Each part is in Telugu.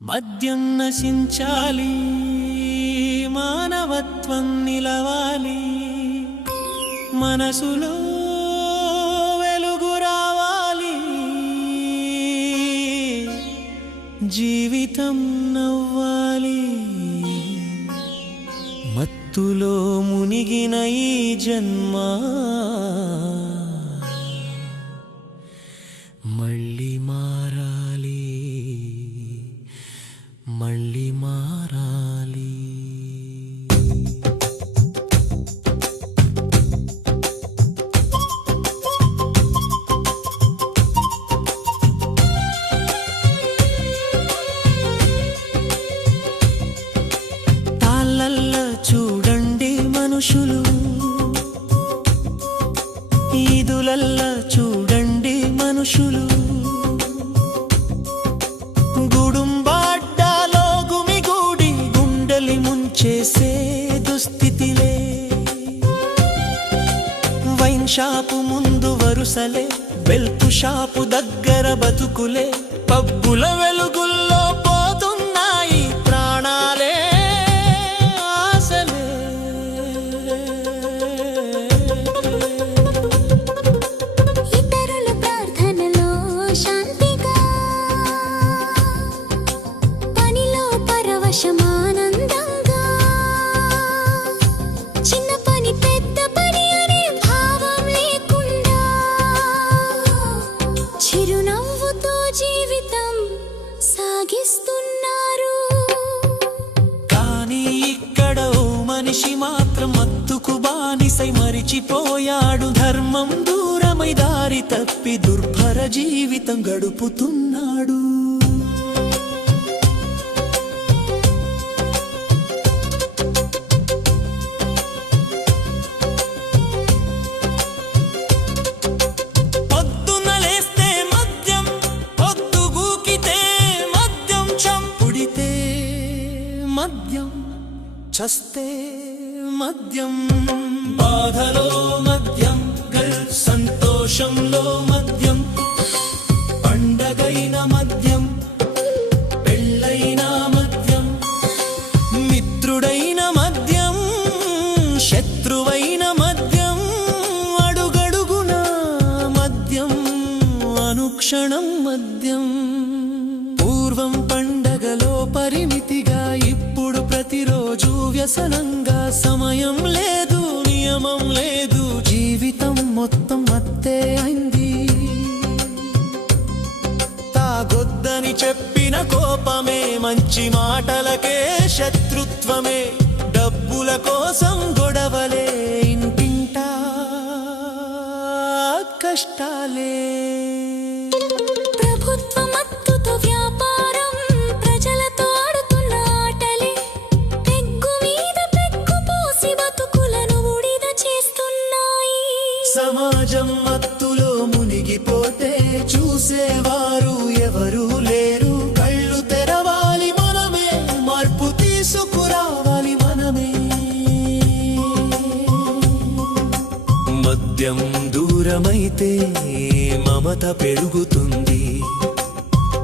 మద్యం నశించాలి, మానవత్వం నిలవాలి, మనసులో వెలుగు రావాలి, జీవితం నవ్వాలి. మత్తులో మునిగిన ఈ జన్మ మళ్ళీ మారాలి, మళ్ళీ మారాలి. తాళ్ళల్లా చూడండి మనుషులు, ఈదులల్లా చూడండి మనుషులు, గుడుంబాడ్డాలో గుమిగూడి గుండెలి ముంచేసే దుస్థితిలే. వైన్ షాపు ముందు వరుసలే, బెల్టు షాపు దగ్గర బతుకులే, పబ్బుల వెలుగుల్లో పోతున్నాయి ప్రాణాలే, ఆశలే. ఇతరుల ప్రార్థనలో శాంతిగా, పనిలో పరవశమానందంగా, చిన్న పని పెద్ద పని అనే భావం లేకుండా, చిరునవ్వుతో జీవితం సాగిస్తున్నారు. కానీ ఇక్కడ ఓ మనిషి మాత్రం మత్తుకు బానిసై మరిచిపోయాడు. ధర్మం దూరమై దారి తప్పి దుర్భర జీవితం గడుపుతున్నాడు. పొద్దున్న లేస్తే మద్యం, పొద్దుగూకితే మద్యం, చంపుడితే మద్యం, చస్తే మద్యం. బాధలో మద్యం, సంతోషంలో మద్యం, పండగైన మద్యం, పెళ్ళైన మద్యం, మిత్రుడైన మద్యం, శత్రువైన మద్యం, అడుగడుగున మద్యం, అనుక్షణం మద్యం. పూర్వం పండగలో పరిమితిగా, ఇప్పుడు ప్రతిరోజు వ్యసనంగా. సమయం లేదు, నియమం లేదు, జీవితం మొత్తం మత్తే అయింది. తాగొద్దని చెప్పిన కోపమే, మంచి మాటలకే శత్రుత్వమే, డబ్బుల కోసం గొడవలే, ఇంటింటా కష్టాలే. ప్రభుత్వ మత్తుతో వ్యాపారం, ప్రజలతో ఆడుతున్న ఆటలే, పెగ్గు మీద పెగ్గు పోసి బతుకులను బూడిద చేస్తున్నాయి. సమాజం మత్తులో మునిగిపోతే చూసేవారు ఎవరూ లేరు. కళ్ళు తెరవాలి మనమే, మార్పు తీసుకురావాలి మనమే. మద్యం దూరమైతే మమత పెరుగుతుంది,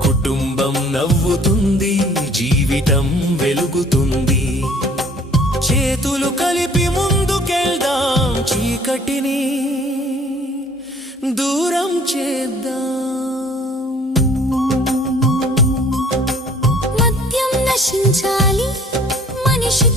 కుటుంబం నవ్వుతుంది, జీవితం వెలుగుతుంది. చేతులు కలిపి ముందుకెళ్దాం, చీకటిని దూరం చేద్దాం. మద్యం నశించాలి, మనిషి